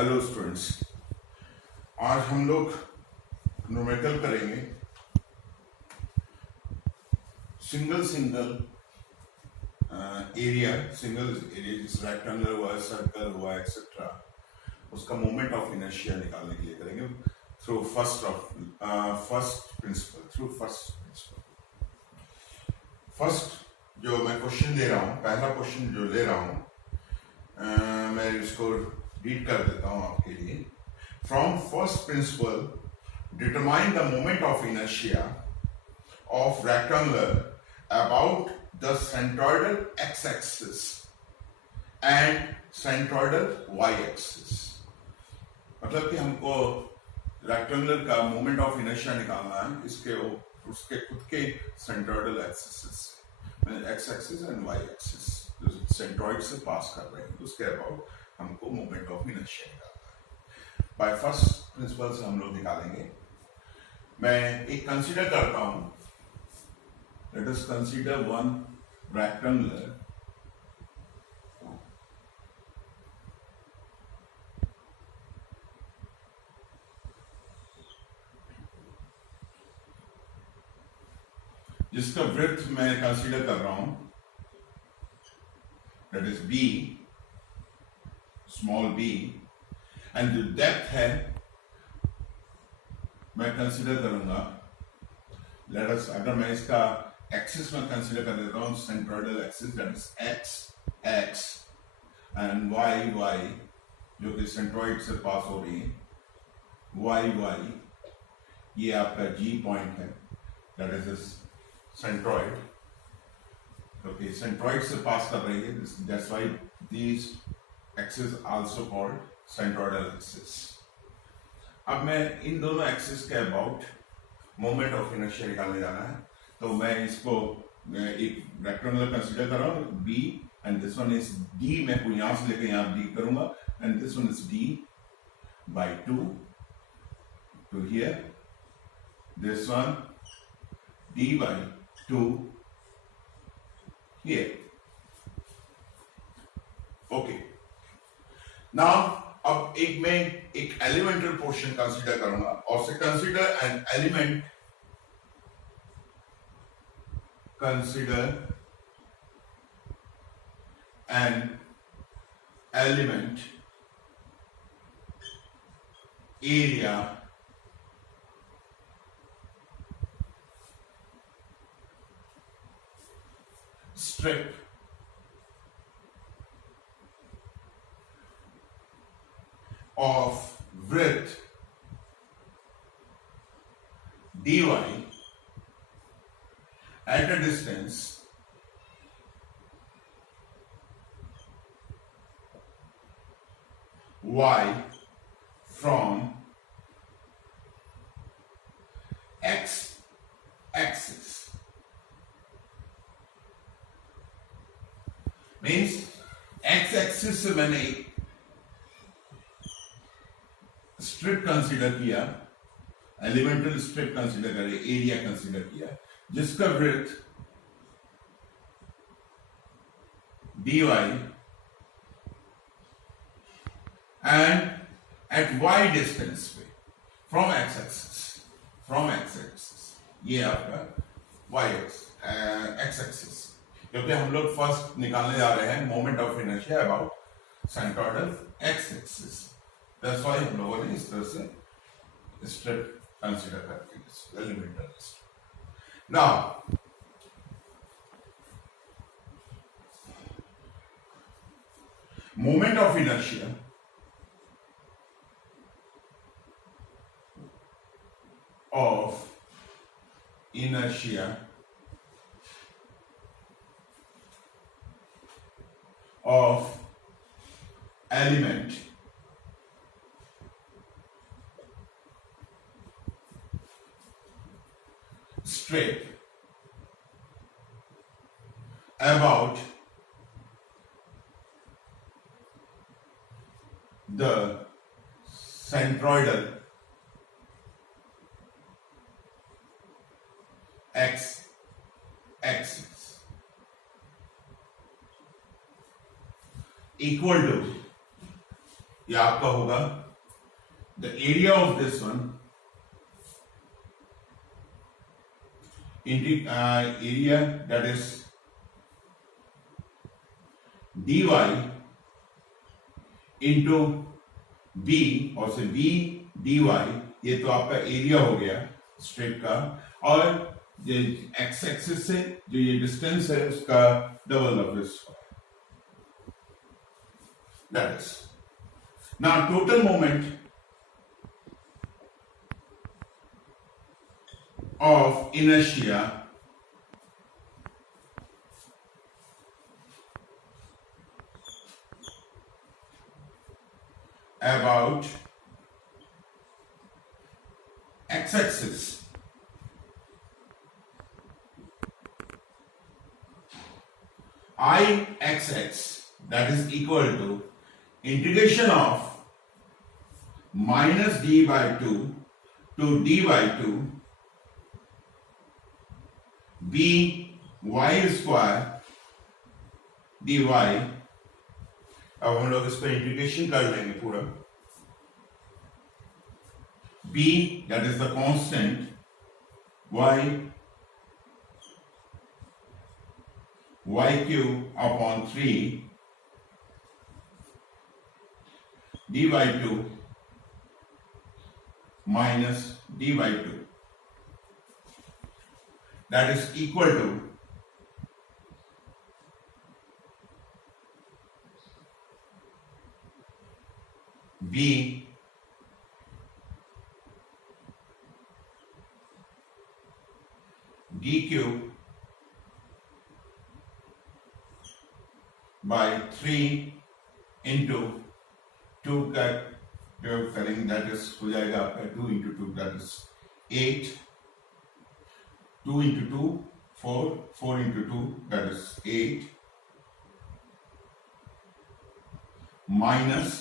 Hello students, आज हम लोग न्यूमेरिकल करेंगे। सिंगल एरिया जैसे रेक्टेंगल हुआ, सर्कल हुआ, एक्सेट्रा, उसका मोमेंट ऑफ इनर्शिया निकालने के लिए करेंगे थ्रू फर्स्ट प्रिंसिपल। फर्स्ट जो मैं क्वेश्चन ले रहा हूँ, पहला क्वेश्चन जो ले रहा हूँ, मैं इसको रीड कर देता हूं आपके लिए। From first principle, determine the moment of inertia of rectangular about the centroidal X axis and centroidal Y axis. मतलब कि हमको रेक्टेंगुलर का मोमेंट ऑफ इनर्शिया निकालना है उसके खुद के centroidal axis, X axis and Y axis जो सेंट्रोइड से पास कर रहे हैं, उसके अबाउट हमको मोमेंट ऑफ इनर्शिया निकालना है। बाय फर्स्ट प्रिंसिपल से हम लोग निकालेंगे। मैं एक कंसीडर करता हूं, let us consider one rectangular जिसका वृत्त मैं कंसीडर कर रहा हूं, that is B, small b, and जो डेप्थ है मैं कंसीडर करूंगा, लेट अस, अगर मैं इसका एक्सिस में कंसीडर कर लेता हूं, centroidal axis that is x and y जो कि सेंट्रोइड से पास हो रही है, y ये आपका g पॉइंट है, दैट इज सेंट्रोइड, क्योंकि सेंट्रोइड से पास कर रही है, that's why these axis also called centroidal axis. अब मैं इन दोनों एक्सिस के अबाउट मोमेंट ऑफ इनर्शिया निकालने जाना है, तो मैं इसको एक रेक्टेंगुलर कंसीडर कर रहा हूं B, and this one is D, मैं को यहां से लेकर यहां डी करूंगा, and this one is D by 2 to here, this one D by 2 here. Okay, now अब मैं एक एलिमेंटल पोर्शन कंसीडर करूंगा, और से consider an element, area strip of width dy at a distance y from x axis, means x axis से मैंने strip consider किया, elemental strip consider करे, एरिया कंसीडर किया, जिसका वृत्त dy and at y distance पे फ्रॉम x एक्सिस, ये आपका y x एक्सिस, क्योंकि हम लोग फर्स्ट निकालने जा रहे हैं moment of inertia about centroidal x axis. That's why हम लोगों ने इस तरह से स्ट्रिप कंसीडर करते हैं, elemental strip. Now moment of inertia of element strip about the centroidal x axis equal to ये आपका होगा the area of this one area that is dy into B और से बी dy, ये तो आपका एरिया हो गया स्ट्रिप का, और ये एक्स एक्सिस से जो ये डिस्टेंस है उसका double of this that is now total moment of inertia about x-axis Ixx, that is equal to integration of minus d by 2 to d by 2 b y square dy। अब हम लोग इसको इंटीग्रेशन कर लेंगे पूरा। b that is the constant y cube upon 3 d by 2 minus d by 2, that is equal to b d cube by 3 into 2 का प्रयोग करेंगे, दैट इज हो जाएगा आपका 2 into 2 दैट इज 8, 2 into 2 4, 4 into 2 that is 8 minus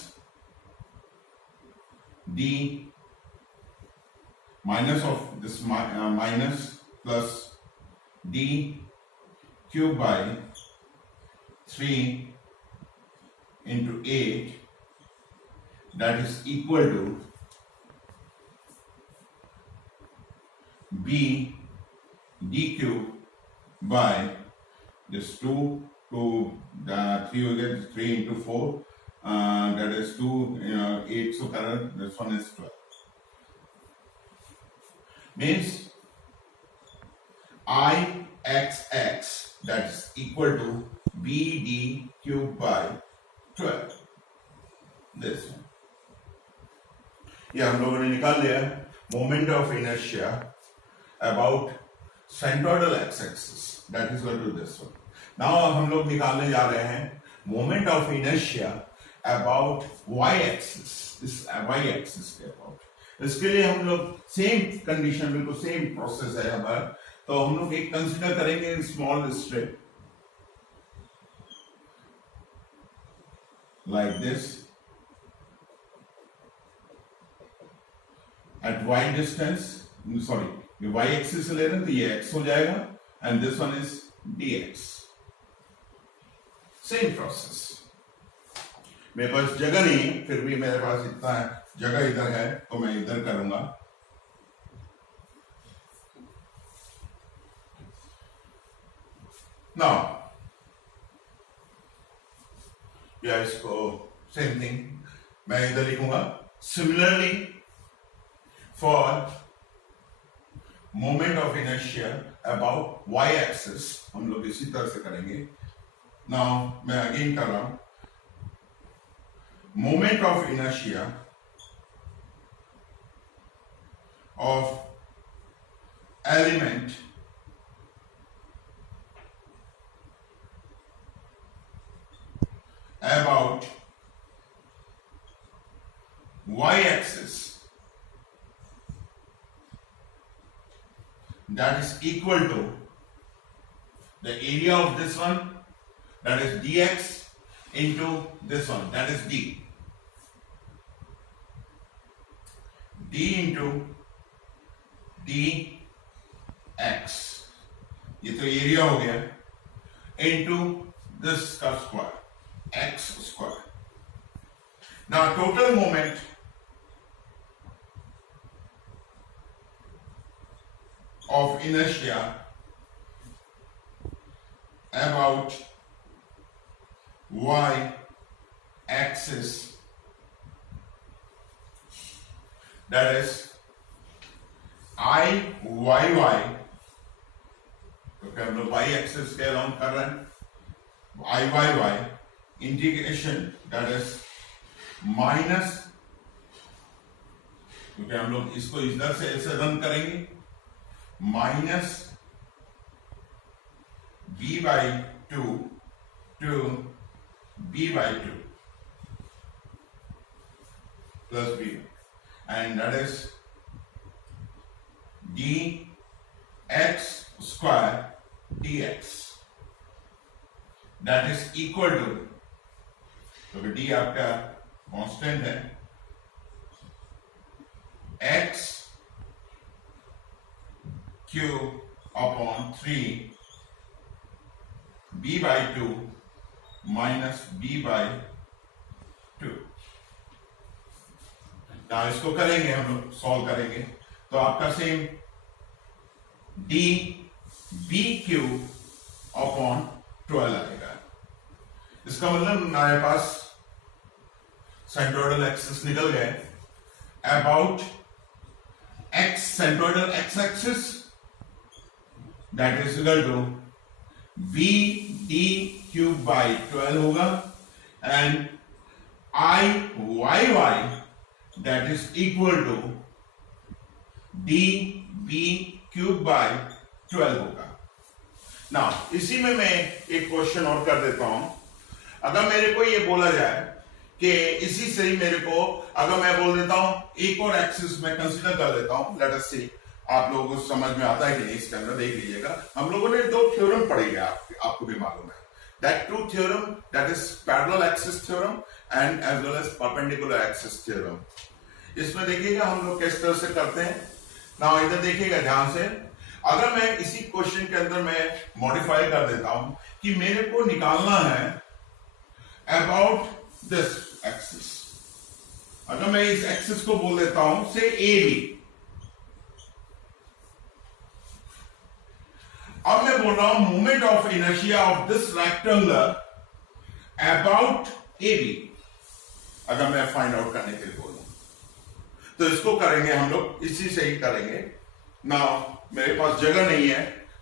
d minus of this minus plus d cube by 3 into 8, that is equal to b d cube by this 2 to 3 will get 3 into 4, that is 2 8, so current this one is 12, means Ixx that is equal to b d cube by 12, this one। ये हम लोगों ने निकाल लिया moment of inertia about centroidal X axis, that is equal to this one. Now हम लोग निकालने जा रहे हैं moment of inertia about Y axis, this Y axis के अबाउट। इसके लिए हम लोग सेम कंडीशन, बिल्कुल सेम प्रोसेस है हमारा, तो हम लोग एक कंसीडर करेंगे small strip like this at y distance, sorry, ये y एक्सिस ले रहे हैं तो ये x हो जाएगा and this one is dx, same process. मेरे पास जगह नहीं है, फिर भी मेरे पास इतना जगह इधर है तो मैं इधर करूंगा। नाउ या इसको सेम थिंग मैं इधर लिखूंगा, similarly for moment of inertia about y axis हम लोग इसी तरह से करेंगे। नाउ मैं अगेन कर रहा हूं, moment of inertia of element about y axis that is equal to the area of this one, that is dx, into this one, that is d into dx, ये तो एरिया हो गया, into this का square x square. Now total moment of inertia about y axis, that is I y y, क्योंकि हम लोग y axis के अराउंड कर रहे हैं, I y y integration that is minus, क्योंकि हम लोग इसको इधर से ऐसे रन करेंगे, minus b by 2 to b by 2 plus b, and that is dx square dx, that is equal to, तो d आपका कांस्टेंट है, x cube upon 3 b by 2 minus b by 2। ना इसको करेंगे, हम लोग सॉल्व करेंगे तो आपका same D B cube upon 12 आएगा। इसका मतलब हमारे पास सेंट्रोइडल एक्सिस निकल गए, about X centroidal X axis that is equal to B D cube by 12 होगा, and I Y Y that is equal to db cube by 12 होगा। Now इसी में मैं एक क्वेश्चन और कर देता हूं। अगर मेरे को ये बोला जाए कि इसी से ही मेरे को, अगर मैं बोल देता हूं एक और एक्सिस में कंसीडर कर देता हूं, लेट अस सी, आप लोगों को समझ में आता है कि नहीं इसके अंदर, देख लीजिएगा। हम लोगों ने दो थ्योरम पढ़ी है, आपको भी मालूम है, that two theorem, that is parallel axis theorem and as well as perpendicular axis theorem। इसमें देखिएगा हम लोग किस तरह से करते हैं ना, इधर देखिएगा ध्यान से। अगर मैं इसी क्वेश्चन के अंदर मैं मॉडिफाई कर देता हूं कि मेरे को निकालना है अबाउट दिस एक्सिस, अगर मैं इस एक्सिस को बोल देता हूं से ए बी, अब मैं बोल रहा हूं moment of inertia of this rectangular about A B, अगर मैं फाइंड आउट करने के लिए बोलूं तो इसको करेंगे हम लोग, इसी से ही करेंगे ना। मेरे पास जगह नहीं है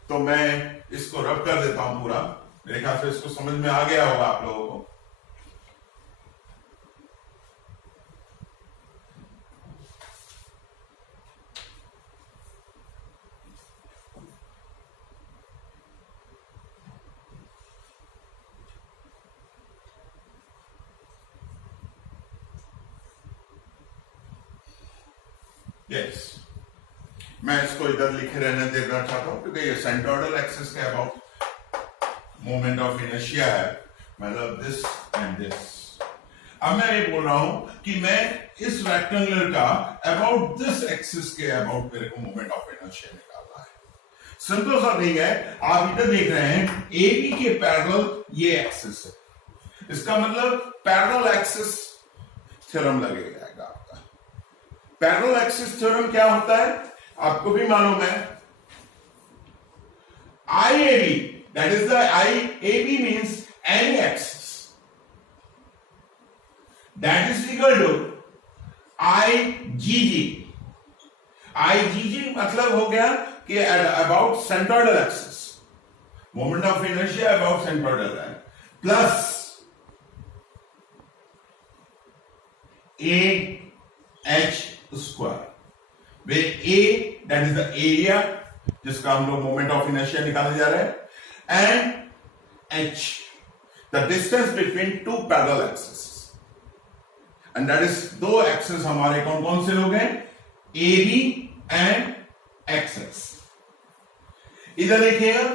तो मैं इसको रब कर देता हूं पूरा, मेरे ख्याल से इसको समझ में आ गया होगा आप लोगों को। यस, मैं इसको इधर लिखे रहने देना चाहता हूं क्योंकि ये सेंट्रोइडल एक्सिस के अबाउट मोमेंट ऑफ इनर्शिया है, मतलब दिस एंड दिस। अब मैं ये बोल रहा हूं कि मैं इस रेक्टेंगुलर का अबाउट दिस एक्सिस के अबाउट मेरे को मोमेंट ऑफ इनर्शिया निकालना है। सिंपल सा थिंग है, आप इधर देख रहे हैं ए बी के पैरेलल ये एक्सिस है, इसका मतलब पैरेलल एक्सिस थ्योरम लगेगा आपका। पैरेलल एक्सिस थ्योरम क्या होता है आपको भी मालूम है, IAB, that is the IAB means any axis, that is equal to IGG। IGG मतलब हो गया कि about centroidal axis, moment of inertia about centroidal है, plus AH square, where A that is the area जिसका हम लोग moment of inertia निकालने जा रहे हैं, and H the distance between two parallel axes, and that is दो एक्सेस हमारे कौन कौन से हो गए, AB एंड XX। इधर देखिएगा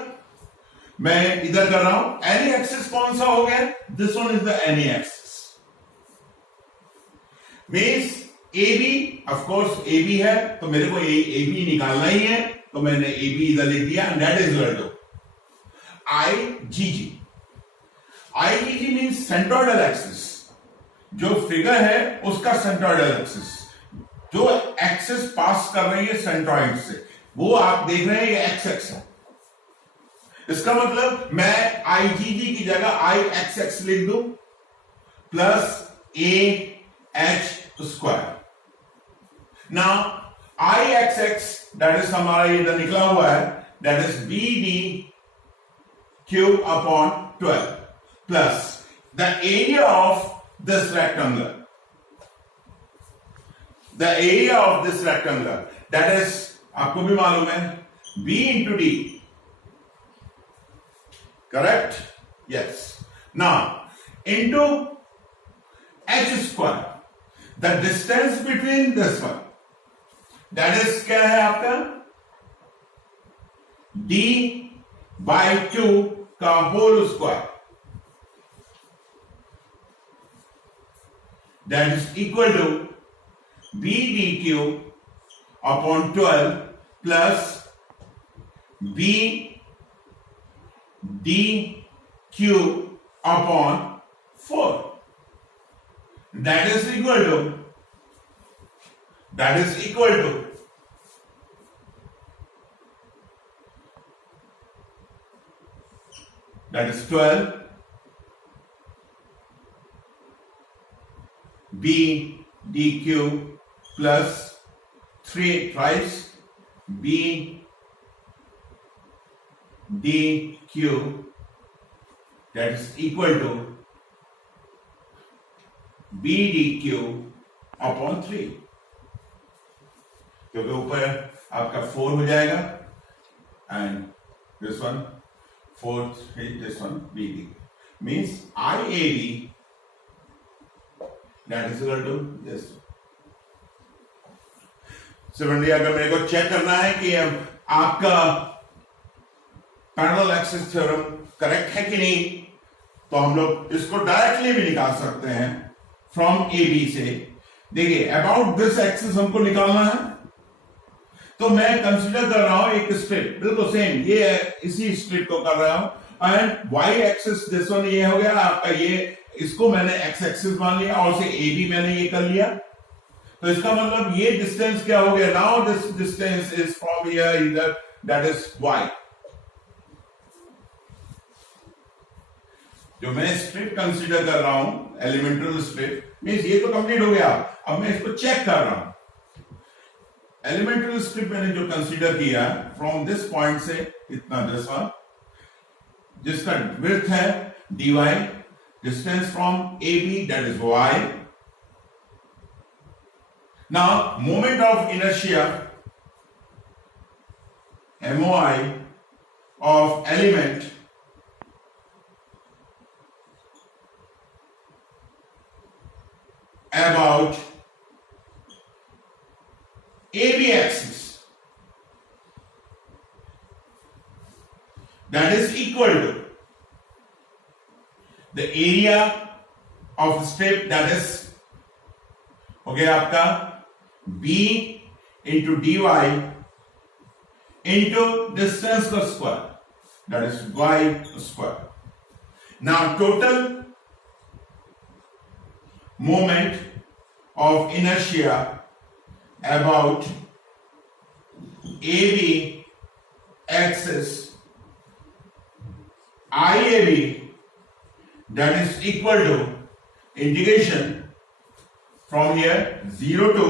मैं इधर कर रहा हूं, एनी एक्सिस कौन सा हो गया, this one is the any axis, means AB, of course AB है तो मेरे को AB निकालना ही है, तो मैंने AB इधर लिख दिया, that is equal to IGG। IGG means centroidal axis, जो फिगर है उसका सेंट्रोइडल एक्सिस, जो एक्सिस पास कर रही है सेंट्रॉइड से, वो आप देख रहे हैं ये एक्स एक्स है। इसका मतलब मैं आई जी जी की जगह आई एक्स एक्स लिख दूं plus a h square. Now I x x that is हमारा इधर निकला हुआ है, that is b D cube upon 12 plus the area of this rectangle, the area of this rectangle that is आपको भी मालूम है b into d, correct, yes. Now into h square, the distance between this one that is क्या है आपका d बाई 2 का whole square, that is equal to b d cube upon 12 plus b d cube upon 4, that is equal to that is 12 b d cube plus 3 twice b d cube, that is equal to b d cube upon 3, क्योंकि ऊपर आपका 4 हो जाएगा and this one 4 this one b d means IAB that is equal to this. Similarly अगर मेरे को चेक करना है कि आपका पैरेलल एक्सिस थ्योरम करेक्ट है कि नहीं, तो हम लोग इसको डायरेक्टली भी निकाल सकते हैं फ्रॉम ए बी से। देखिए अबाउट दिस एक्सिस हमको निकालना है, तो मैं कंसीडर कर रहा हूं एक स्ट्रेट, बिल्कुल सेम ये इसी स्ट्रेट को कर रहा हूं and Y axis this one ये हो गया आपका, ये इसको मैंने एक्स एक्सिस मान लिया और से ए बी मैंने ये कर लिया, तो इसका मतलब ये डिस्टेंस क्या हो गया, now this distance is from here इधर दैट इज y, जो मैं स्ट्रिप कंसीडर कर रहा हूं एलिमेंटल स्ट्रिप मींस ये तो कंप्लीट हो गया। अब मैं इसको चेक कर रहा हूं, एलिमेंटल स्ट्रिप मैंने जो कंसीडर किया फ्रॉम दिस पॉइंट से इतना दिस वन, जिसका विड्थ है dy, distance from a b that is y। Now, moment of inertia, MOI, of element about AB axis, that is equal to the area of the strip, that is हो गया आपका b into dy into distance का square, that is y square. Now total moment of inertia about AB axis IAB, that is equal to integration from here 0 to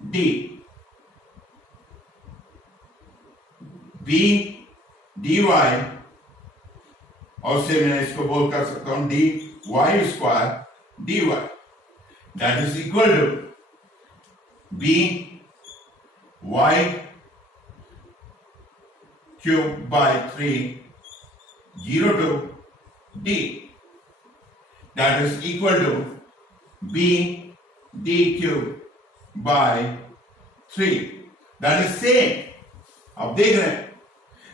d b dy, और से मैं इसको बोल कर सकता हूं dy square dy, that is equal to b y cube by 3 0 to d, that is equal to b d cube by 3, that is same। अब देख रहे हैं,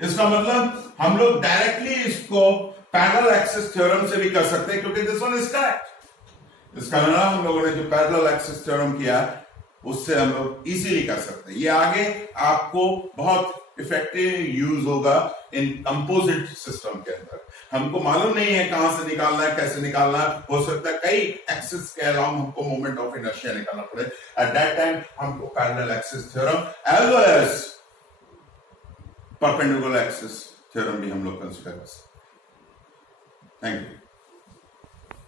इसका मतलब हम लोग डायरेक्टली इसको पैरेलल एक्सिस थ्योरम से भी कर सकते हैं, क्योंकि दिस वन इज करेक्ट। इसका मतलब हम लोगों ने जो पैरेलल एक्सिस थ्योरम किया उससे हम लोग इजीली कर सकते हैं। ये आगे आपको बहुत इफेक्टिव यूज होगा इन कंपोजिट सिस्टम के अंदर। हमको मालूम नहीं है कहां से निकालना है, कैसे निकालना है, हो सकता है कई एक्सिस के अलाउंग हमको मोमेंट ऑफ इनर्शिया निकालना पड़े। एट दैट टाइम हमको parallel axis theorem as well as perpendicular axis theorem भी हम लोग कंसिडर कर सकते हैं। Thank you.